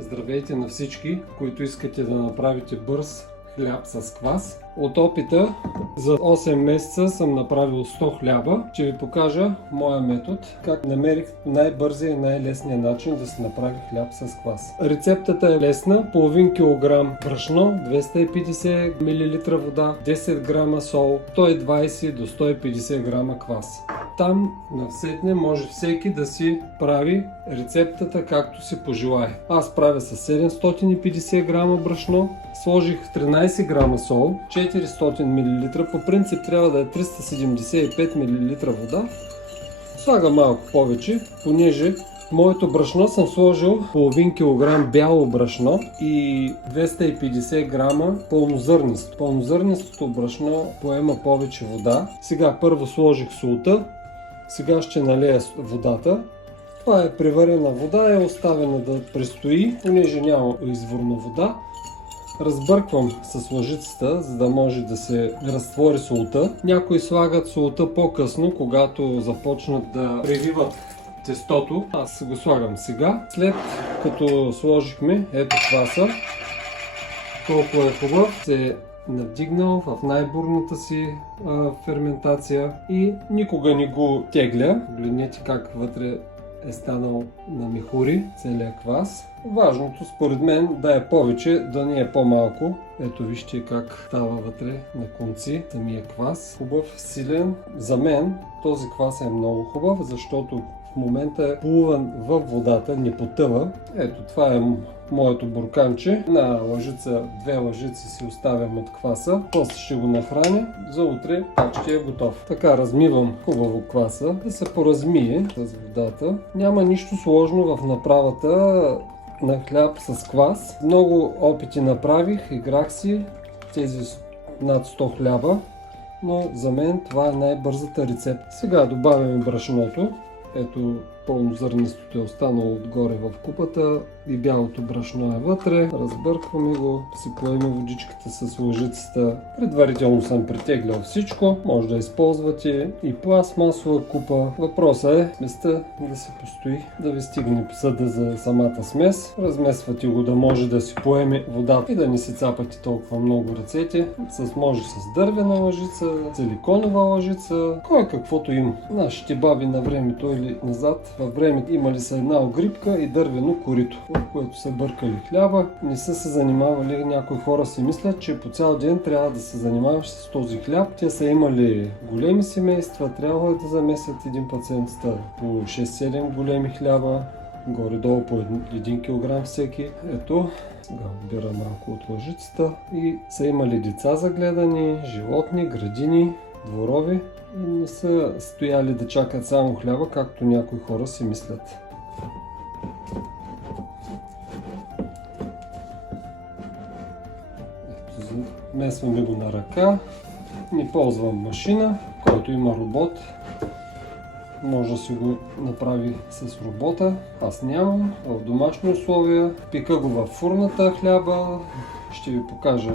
Здравейте на всички, които искате да направите бърз хляб с квас. От опита за 8 месеца съм направил 100 хляба. Ще ви покажа моя метод, как намерих най-бързия и най-лесния начин да се направи хляб с квас. Рецептата е лесна. Половин килограм брашно, 250 мл вода, 10 грама сол, 120 до 150 грама квас. Там навсетне може всеки да си прави рецептата както си пожелае. Аз правя с 750 грама брашно, сложих 13 грама сол, 400 мл, по принцип трябва да е 375 мл вода. Слагам малко повече, понеже в моето брашно съм сложил половин килограм бяло брашно и 250 грама пълнозърнисто. Пълнозърнистото брашно поема повече вода. Сега първо сложих солта, сега ще налея водата. Това е приварена вода и е оставена да престои, понеже няма изворна вода. Разбърквам с лъжицата, за да може да се разтвори солта. Някои слагат солта по-късно, когато започнат да превиват тестото. Аз го слагам сега. След като сложихме, ето кваса, колко е хубав, се надигнал в най-бурната си ферментация и никога не го тегля. Гледнете как вътре е станал на мехури целият квас. Важното според мен да е повече, да не е по-малко. Ето вижте как става вътре на конци самия квас. Хубав, силен. За мен този квас е много хубав, защото в момента е плуван във водата, не потъва. Ето това е моето бурканче. На лъжица, 2 лъжици си оставям от кваса. После ще го нахраня. За утре пак ще е готов. Така размивам хубаво кваса, да се поразмие с водата. Няма нищо сложно в направата на хляб с квас. Много опити направих, играх си тези над 100 хляба, но за мен това е най-бързата рецепта. Сега добавяме брашното. Ето пълнозърнистото е останало отгоре в купата и бялото брашно е вътре. Разбъркваме го, сипваме водичката с лъжицата. Предварително съм притеглял всичко. Може да използвате и пластмасова купа. Въпросът е сместа да се постои, да ви стигне съда за самата смес. Размесвате го да може да си поеме водата и да не си цапате толкова много ръцете. Може с дървена лъжица, силиконова лъжица, кой каквото има. Нашите баби на времето или назад във времето имали са една огрипка и дървено корито, в което са бъркали хляба. Не са се занимавали, някои хора си мислят, че по цял ден трябва да се занимаваш с този хляб. Те са имали големи семейства, трябва да замесят един път седмицата по 6-7 големи хляба, горе-долу по 1 кг всеки. Ето, сега отбира малко от лъжицата и са имали деца за гледане, животни, градини, дворови. И не са стояли да чакат само хляба, както някои хора си мислят. Месваме го на ръка. Не ползвам машина. Който има робот, може да си го направи с робота. Аз нямам. В домашни условия. Пека го във фурната хляба. Ще ви покажа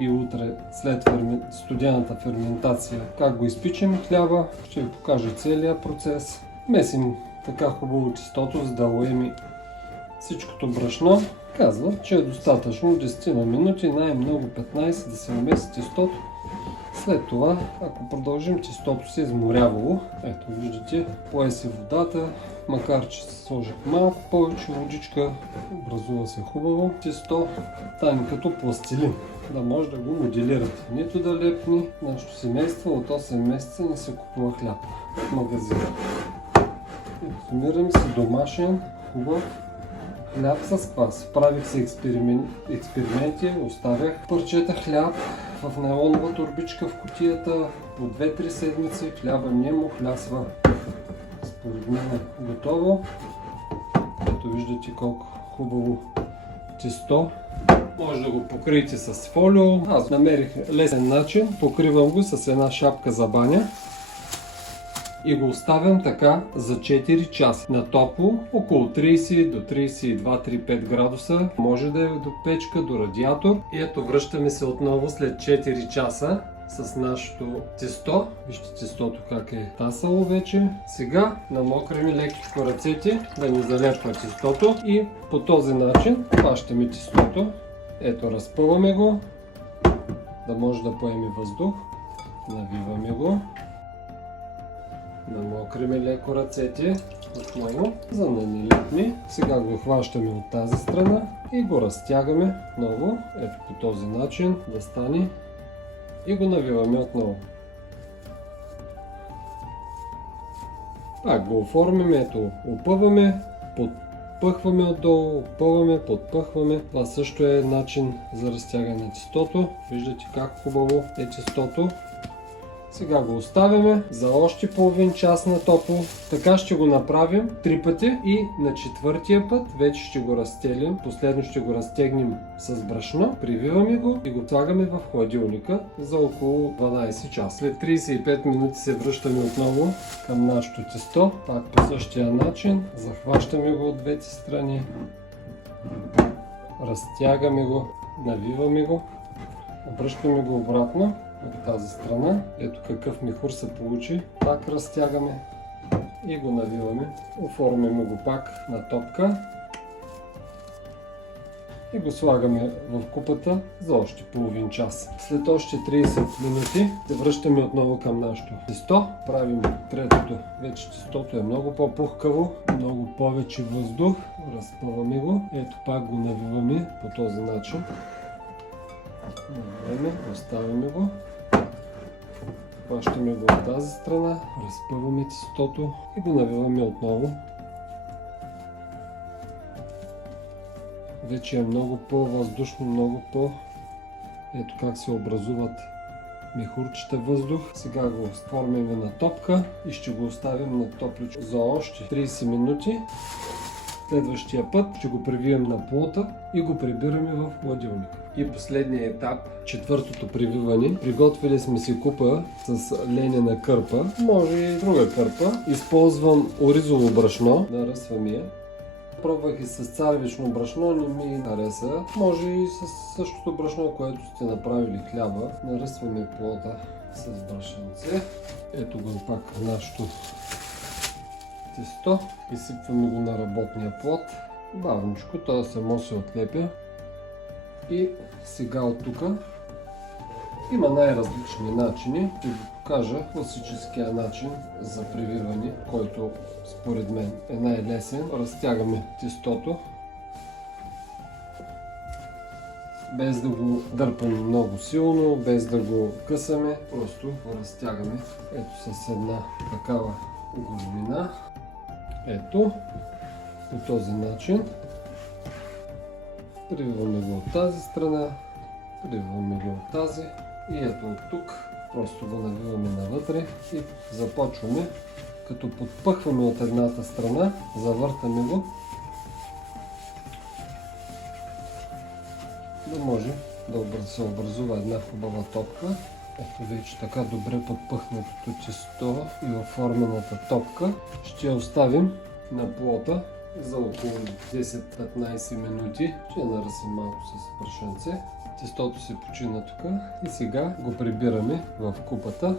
и утре след студената ферментация как го изпичаме хляба. Ще ви покажа целият процес. Месим така хубаво тестото, за да уеми всичкото брашно. Казва, че е достатъчно 10 на минути, най-много 15 да се умеси тестото. След това, ако продължим, тестото се изморявало. Ето виждате, пое се водата, макар че сложих малко повече водичка, образува се хубаво тесто, стане като пластилин, да може да го моделирате. Нито да лепни. Нашето семейство от 8 месеца не се купува хляб в магазина. Сумирам си домашен хубав хляб с квас. Правих си експерименти, оставях парчета хляб в найлонова турбичка в кутията по 2-3 седмици. Хляба не му хлясва. Според мен е готово. Ето виждате колко хубаво тесто. Може да го покриете с фолио. Аз намерих лесен начин. Покривам го с една шапка за баня и го оставям така за 4 часа на топло, около 30 до 32-35 градуса. Може да е до печка, до радиатор. И ето връщаме се отново след 4 часа. с нашето тесто. Вижте тестото как е тасало вече. Сега намокрим лекичко ръцете да ни залепва тестото и по този начин хващаме тестото. Ето, разпъваме го, да може да поеме въздух. Навиваме го. Намокриме леко ръцете отново, за да не липне. Сега го хващаме от тази страна и го разтягаме отново. Ето по този начин да стане. И го навиваме отново. Пак го оформяме, ето, опъваме, подпъхваме отдолу, опъваме, подпъхваме. Това също е начин за разтягане на тестото. Виждате как хубаво е тестото. Сега го оставяме за още половин час на топло. Така ще го направим 3 пъти и на 4-тия път вече ще го разстелим. Последно ще го разтегнем с брашно, прививаме го и го слагаме в хладилника за около 12 часа. След 35 минути се връщаме отново към нашето тесто. Пак по същия начин. Захващаме го от двете страни. Разтягаме го, навиваме го, обръщаме го обратно от тази страна. Ето какъв мехур се получи. Пак разтягаме и го навиваме. Оформяме го пак на топка и го слагаме в купата за още половин час. След още 30 минути се връщаме отново към нашето тесто. Правим третото. Вече тестото е много по-пухкаво, много повече въздух. Разпъваме го. Ето пак го навиваме по този начин. Навиваме, оставяме го. Хващаме го от тази страна, разпъваме тестото и го навиваме отново. Вече е много по-въздушно, много по... Ето как се образуват мехурчета въздух. Сега го оформяме на топка и ще го оставим на топличко за още 30 минути. Следващия път ще го привием на плота и го прибираме в хладилника. И последният етап, четвъртото прививане. Приготвили сме си купа с ленена кърпа. Може и друга кърпа. Използвам оризово брашно. Наръсвам я. Пробвах и с царевично брашно, не ми хареса. Може и с същото брашно, което сте направили хляба. Наръсваме плота с брашенце. Ето го пак нашето тесто. Изсипваме го на работния плот. Бавничко, това само се отлепя. И сега от тук има най-различни начини. Ще ви покажа класическия начин за прививане, който според мен е най-лесен. Разтягаме тестото, без да го дърпаме много силно, без да го късаме, просто го разтягаме. Ето с една такава големина. Ето, по този начин. Прививаме го от тази страна, прививаме го от тази и ето от тук просто го навиваме навътре и започваме, като подпъхваме от едната страна, завъртаме го, да може да се образува една хубава топка. Ето вече така добре подпъхнатото тесто и оформената топка ще я оставим на плота за около 10-15 минути. Ще я наръсим малко с брашенце. Тестото се почина тук и сега го прибираме в купата.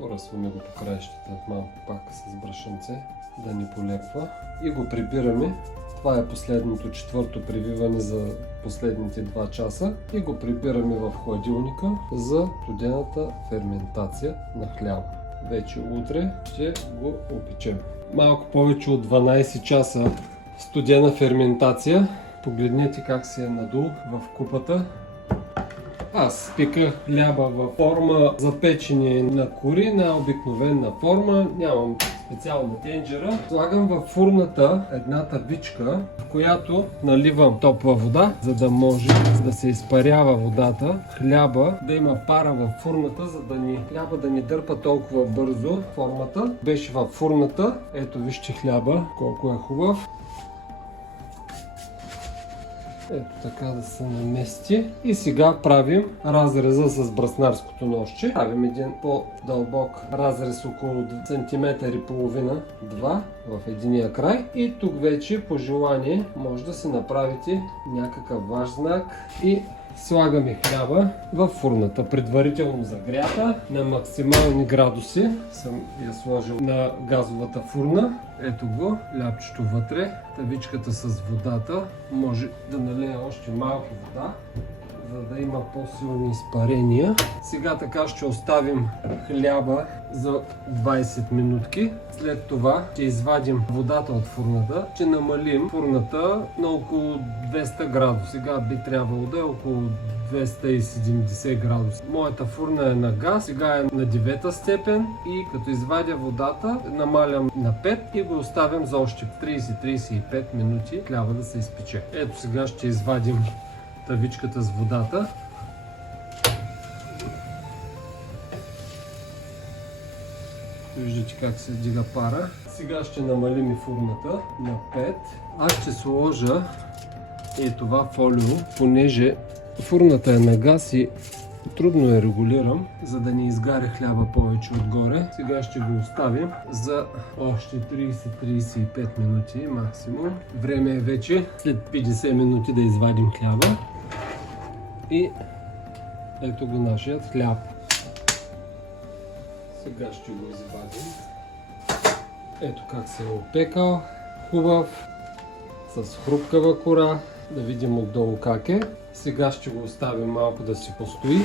Поръсваме го по краищата малко пак с брашенце, да ни полепва. И го прибираме. Това е последното, четвърто прививане за последните 2 часа. И го прибираме в хладилника за студената ферментация на хляба. Вече утре ще го опечем. Малко повече от 12 часа студена ферментация. Погледнете как се е надул в купата. Аз пеках хляба във форма за печене на кори, на обикновена форма. Нямам специална тенджера. Слагам във фурната една табичка, в която наливам топла вода, за да може да се изпарява водата. Хляба да има пара във фурната, за да хляба да ни дърпа толкова бързо. Формата беше във фурната. Ето вижте хляба, колко е хубав. Ето така да се намести. И сега правим разреза с браснарското ножче. Правим един по-дълбок разрез, около сантиметър и половина, 2 в единия край. И тук вече по желание може да си направите някакъв ваш знак и слагаме хляба в фурната, предварително загрята на максимални градуси. Съм я сложил на газовата фурна. Ето го, хлябчето вътре, тавичката с водата. Може да налея още малко вода, за да има по-силни изпарения. Сега така ще оставим хляба за 20 минутки. След това ще извадим водата от фурната. Ще намалим фурната на около 200 градуса. Сега би трябвало да е около 270 градуса. Моята фурна е на газ, сега е на 9-та степен и като извадя водата, намалям на 5 и го оставям за още 30-35 минути хляба да се изпече. Ето сега ще извадим тавичката с водата. Виждате как се дига пара. Сега ще намалим и фурната на 5. Аз ще сложа това фолио, понеже фурната е на газ и трудно я регулирам, за да не изгаря хляба повече отгоре. Сега ще го оставим за още 30-35 минути максимум. Време е вече след 50 минути да извадим хляба. И ето го нашият хляб. Сега ще го извадим. Ето как се е опекал. Хубав, с хрупкава кора. Да видим отдолу как е. Сега ще го оставим малко да си постои.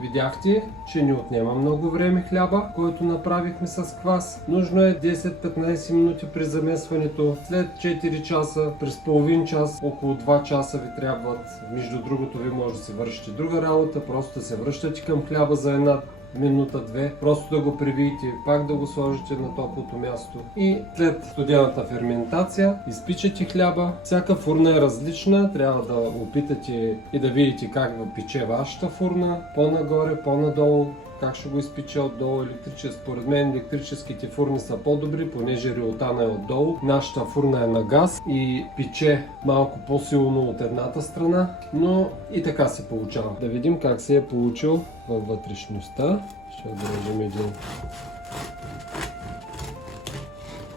Видяхте, че не отнема много време хляба, който направихме с квас. Нужно е 10-15 минути при замесването. След 4 часа, през половин час, около 2 часа ви трябват. Между другото, ви може да се вършите друга работа, просто да се връщате към хляба за една минута-две, просто да го превиете, пак да го сложите на топлото място и след студената ферментация изпичате хляба. Всяка фурна е различна, трябва да опитате и да видите как пече вашата фурна, по-нагоре, по-надолу, как ще го изпече отдолу електрически. Според мен електрическите фурни са по-добри, понеже риотана е отдолу. Нашата фурна е на газ и пече малко по-силно от едната страна, но и така се получава. Да видим как се е получил във вътрешността. Ще отдръжим един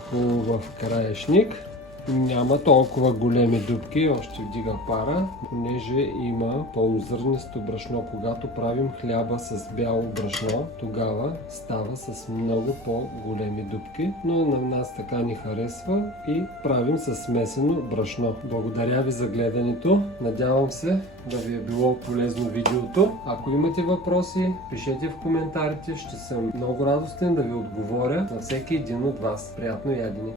хубав краешник. Няма толкова големи дупки, още вдига пара, понеже има пълнозърнесто брашно. Когато правим хляба с бяло брашно, тогава става с много по-големи дупки, но на нас така ни харесва и правим с смесено брашно. Благодаря ви за гледането, надявам се да ви е било полезно видеото. Ако имате въпроси, пишете в коментарите, ще съм много радостен да ви отговоря на всеки един от вас. Приятно ядене!